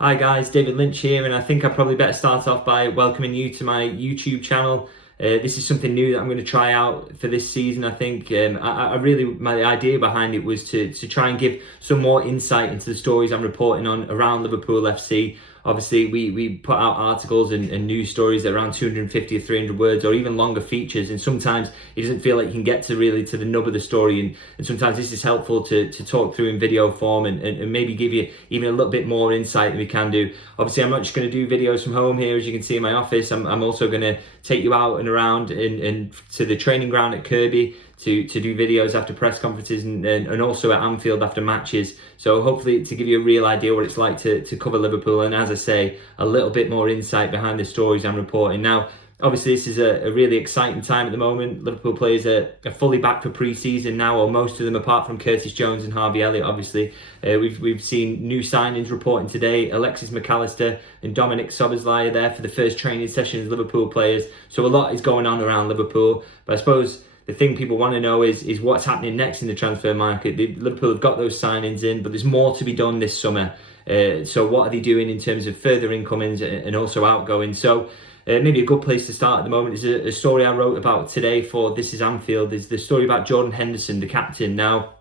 Hi guys, David Lynch here, and I think I probably better start off by welcoming you to my YouTube channel. This is something new that I'm going to try out for this season. I think my idea behind it was to try and give some more insight into the stories I'm reporting on around Liverpool FC. Obviously, we put out articles and news stories that are around 250 or 300 words, or even longer features, and sometimes it doesn't feel like you can get to the nub of the story, and sometimes this is helpful to talk through in video form and maybe give you even a little bit more insight than we can do. Obviously, I'm not just going to do videos from home here, as you can see in my office. I'm also going to take you out and around and to the training ground at Kirkby to do videos after press conferences and also at Anfield after matches. So hopefully to give you a real idea what it's like to cover Liverpool, and as I say, a little bit more insight behind the stories I'm reporting. Now, obviously this is a really exciting time at the moment. Liverpool players are fully back for pre-season now, or most of them, apart from Curtis Jones and Harvey Elliott, obviously. We've seen new signings reporting today. Alexis McAllister and Dominic Szoboszlai are there for the first training session as Liverpool players. So a lot is going on around Liverpool. But I suppose the thing people want to know is what's happening next in the transfer market. Liverpool have got those signings in, but there's more to be done this summer. So what are they doing in terms of further incomings and also outgoings? So maybe a good place to start at the moment is a story I wrote about today for This Is Anfield, is the story about Jordan Henderson, the captain. Now,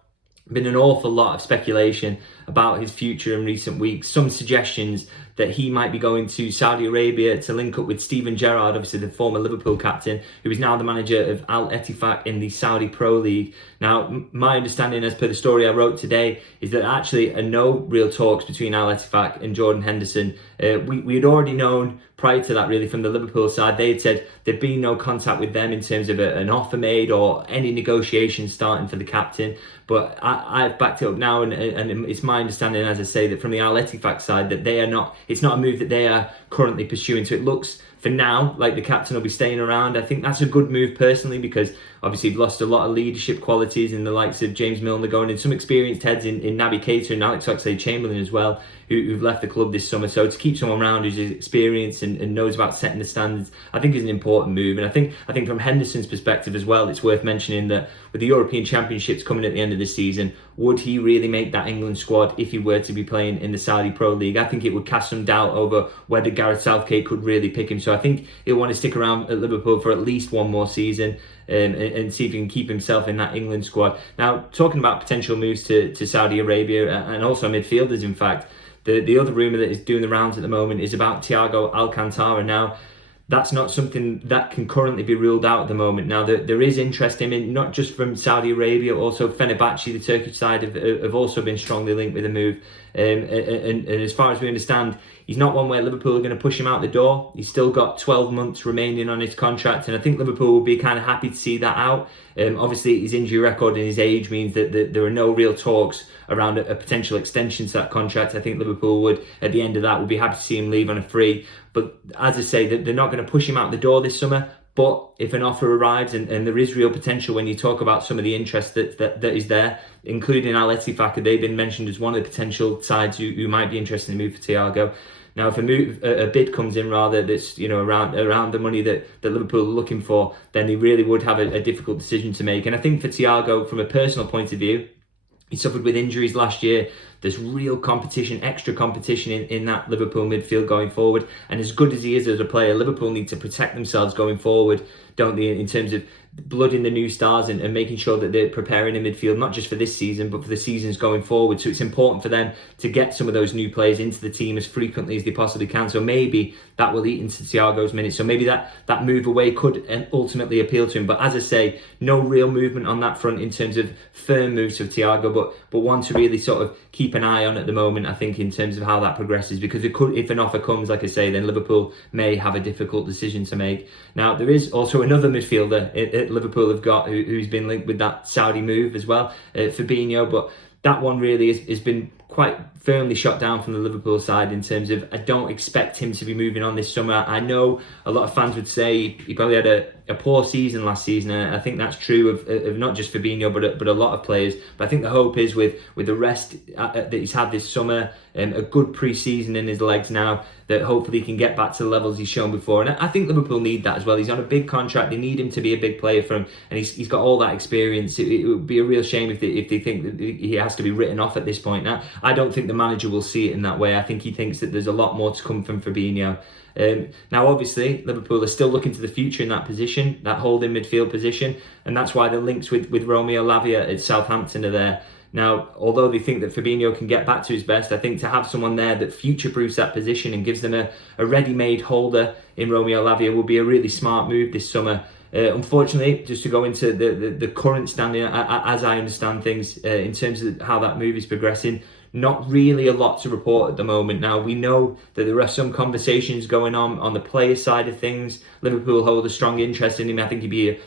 been an awful lot of speculation about his future in recent weeks. Some suggestions that he might be going to Saudi Arabia to link up with Steven Gerrard, obviously the former Liverpool captain, who is now the manager of Al Ettifaq in the Saudi Pro League. Now, my understanding, as per the story I wrote today, is that actually are no real talks between Al Ettifaq and Jordan Henderson. We had already known prior to that, really, from the Liverpool side. They had said there'd been no contact with them in terms of an offer made or any negotiations starting for the captain. But I've backed it up now, and it's my understanding, as I say, that from the Al Ettifaq side, that they are not. It's not a move that they are currently pursuing. So it looks, for now, like the captain will be staying around. I think that's a good move personally, because obviously you've lost a lot of leadership qualities in the likes of James Milner going, and some experienced heads in Naby Keita and Alex Oxlade-Chamberlain as well, who've left the club this summer. So to keep someone around who's experienced and knows about setting the standards, I think is an important move. And I think from Henderson's perspective as well, it's worth mentioning that with the European Championships coming at the end of this season, would he really make that England squad if he were to be playing in the Saudi Pro League? I think it would cast some doubt over whether Gareth Southgate could really pick him. So I think he'll want to stick around at Liverpool for at least one more season and see if he can keep himself in that England squad. Now, talking about potential moves to Saudi Arabia and also midfielders, in fact, the other rumour that is doing the rounds at the moment is about Thiago Alcantara. Now, that's not something that can currently be ruled out at the moment. Now, there is interest in him, not just from Saudi Arabia, also Fenerbahce, the Turkish side, have also been strongly linked with the move. And as far as we understand, he's not one where Liverpool are going to push him out the door. He's still got 12 months remaining on his contract, and I think Liverpool will be kind of happy to see that out. Obviously, his injury record and his age means that there are no real talks around a potential extension to that contract. I think Liverpool would, at the end of that, would be happy to see him leave on a free. But as I say, they're not going to push him out the door this summer. But if an offer arrives, and there is real potential when you talk about some of the interest that is there, including Al Ettifaq, they've been mentioned as one of the potential sides who might be interested in the move for Thiago. Now, if a bid comes in rather that's around the money that Liverpool are looking for, then they really would have a difficult decision to make. And I think for Thiago, from a personal point of view, he suffered with injuries last year. There's real competition, extra competition in that Liverpool midfield going forward. And as good as he is as a player, Liverpool need to protect themselves going forward, don't they, in terms of blooding the new stars and making sure that they're preparing in midfield, not just for this season, but for the seasons going forward. So it's important for them to get some of those new players into the team as frequently as they possibly can. So maybe that will eat into Thiago's minutes. So maybe that move away could ultimately appeal to him. But as I say, no real movement on that front in terms of firm moves for Thiago, but one to really sort of keep an eye on at the moment, I think, in terms of how that progresses, because it could, if an offer comes, like I say, then Liverpool may have a difficult decision to make. Now, there is also another midfielder at Liverpool have got who's been linked with that Saudi move as well, Fabinho, but that one really has been quite firmly shot down from the Liverpool side in terms of, I don't expect him to be moving on this summer. I know a lot of fans would say he probably had a poor season last season, and I think that's true of not just Fabinho but a lot of players. But I think the hope is with the rest that he's had this summer, a good pre-season in his legs now, that hopefully he can get back to the levels he's shown before. And I think Liverpool need that as well. He's on a big contract. They need him to be a big player for him, and he's got all that experience. It would be a real shame if they think that he has to be written off at this point. Now, I don't think the manager will see it in that way. I think he thinks that there's a lot more to come from Fabinho. Now, obviously, Liverpool are still looking to the future in that position, that holding midfield position, and that's why the links with Romeo Lavia at Southampton are there. Now, although they think that Fabinho can get back to his best, I think to have someone there that future-proofs that position and gives them a ready-made holder in Romeo Lavia would be a really smart move this summer. Unfortunately, just to go into the current standing, as I understand things, in terms of how that move is progressing, not really a lot to report at the moment. Now, we know that there are some conversations going on the player side of things. Liverpool hold a strong interest in him. I think he'd be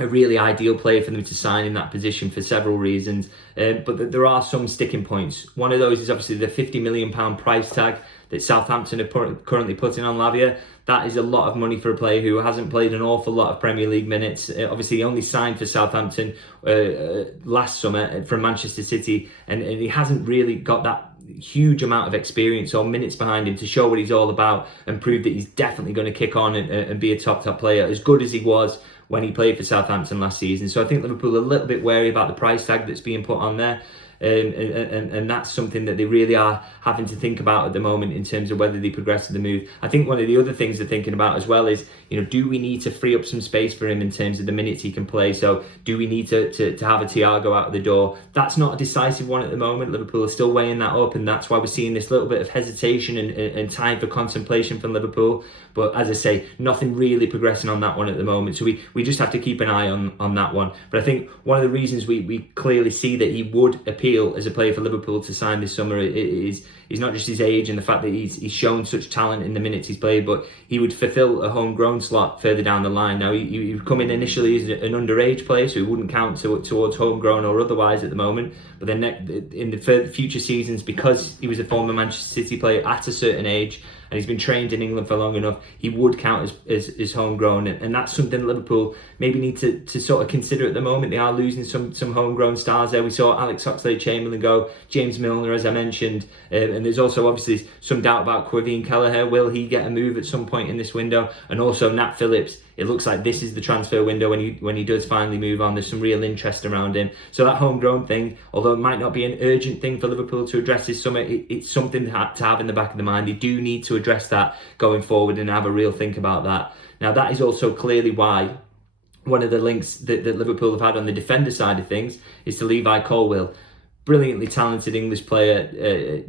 a really ideal player for them to sign in that position for several reasons. But there are some sticking points. One of those is obviously the £50 million price tag that Southampton are currently putting on Lavia. That is a lot of money for a player who hasn't played an awful lot of Premier League minutes. Obviously, he only signed for Southampton last summer from Manchester City, and he hasn't really got that huge amount of experience or minutes behind him to show what he's all about and prove that he's definitely going to kick on and be a top player, as good as he was when he played for Southampton last season. So I think Liverpool are a little bit wary about the price tag that's being put on there. And that's something that they really are having to think about at the moment in terms of whether they progress to the move. I think one of the other things they're thinking about as well is, do we need to free up some space for him in terms of the minutes he can play? So do we need to have a Thiago out of the door? That's not a decisive one at the moment. Liverpool are still weighing that up, and that's why we're seeing this little bit of hesitation and time for contemplation from Liverpool. But as I say, nothing really progressing on that one at the moment. So we just have to keep an eye on that one. But I think one of the reasons we clearly see that he would appeal as a player for Liverpool to sign this summer is not just his age and the fact that he's shown such talent in the minutes he's played, but he would fulfil a homegrown slot further down the line. Now, he would come in initially as an underage player, so he wouldn't count towards homegrown or otherwise at the moment. But then in the future seasons, because he was a former Manchester City player at a certain age, and he's been trained in England for long enough, he would count as homegrown. And that's something Liverpool maybe need to sort of consider at the moment. They are losing some homegrown stars there. We saw Alex Oxlade-Chamberlain go, James Milner, as I mentioned, and there's also obviously some doubt about Kevin Kelleher. Will he get a move at some point in this window? And also Nat Phillips. It looks like this is the transfer window when he does finally move on. There's some real interest around him. So that homegrown thing, although it might not be an urgent thing for Liverpool to address this summer, it's something to have in the back of the mind. They do need to address that going forward and have a real think about that. Now, that is also clearly why one of the links that Liverpool have had on the defender side of things is to Levi Colwill. Brilliantly talented English player,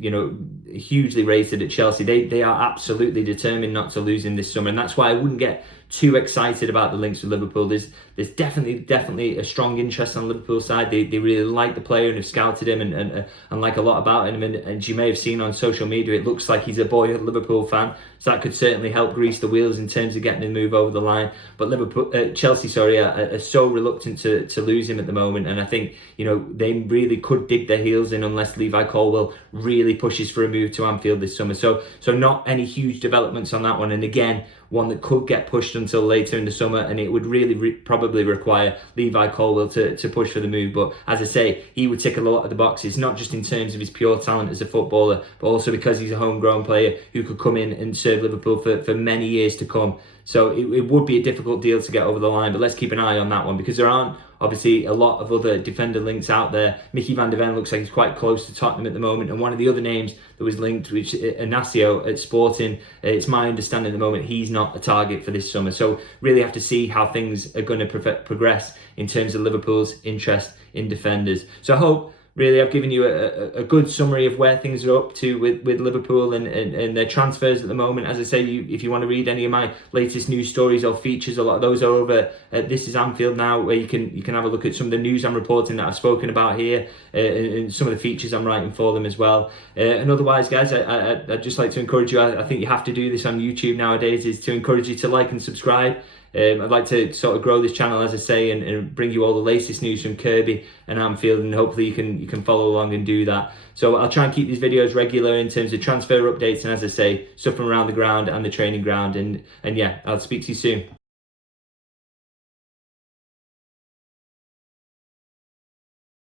hugely rated at Chelsea. They are absolutely determined not to lose him this summer, and that's why I wouldn't get too excited about the links with Liverpool. There's definitely a strong interest on Liverpool's side. They really like the player and have scouted him and like a lot about him. And you may have seen on social media, it looks like he's a boyhood Liverpool fan. So that could certainly help grease the wheels in terms of getting the move over the line. But Chelsea, are so reluctant to lose him at the moment. And I think, they really could dig their heels in unless Levi Colwill really pushes for a move to Anfield this summer. So not any huge developments on that one. And again, one that could get pushed until later in the summer, and it would really probably require Levi Colwill to push for the move. But as I say, he would tick a lot of the boxes, not just in terms of his pure talent as a footballer, but also because he's a homegrown player who could come in and serve Liverpool for many years to come. So it would be a difficult deal to get over the line, but let's keep an eye on that one because there aren't obviously a lot of other defender links out there. Mickey van der Ven looks like he's quite close to Tottenham at the moment, and one of the other names that was linked, which Inacio at Sporting, it's my understanding at the moment he's not a target for this summer. So really have to see how things are going to progress in terms of Liverpool's interest in defenders. So I hope really I've given you a good summary of where things are up to with Liverpool and their transfers at the moment. As I say, if you want to read any of my latest news stories or features, a lot of those are over at This Is Anfield now, where you can have a look at some of the news I'm reporting that I've spoken about here and some of the features I'm writing for them as well. And otherwise, guys, I'd just like to encourage you, I think you have to do this on YouTube nowadays, is to encourage you to like and subscribe. I'd like to sort of grow this channel, as I say, and bring you all the latest news from Kirkby and Anfield, and hopefully you can follow along and do that. So I'll try and keep these videos regular in terms of transfer updates and, as I say, stuff from around the ground and the training ground. And yeah, I'll speak to you soon.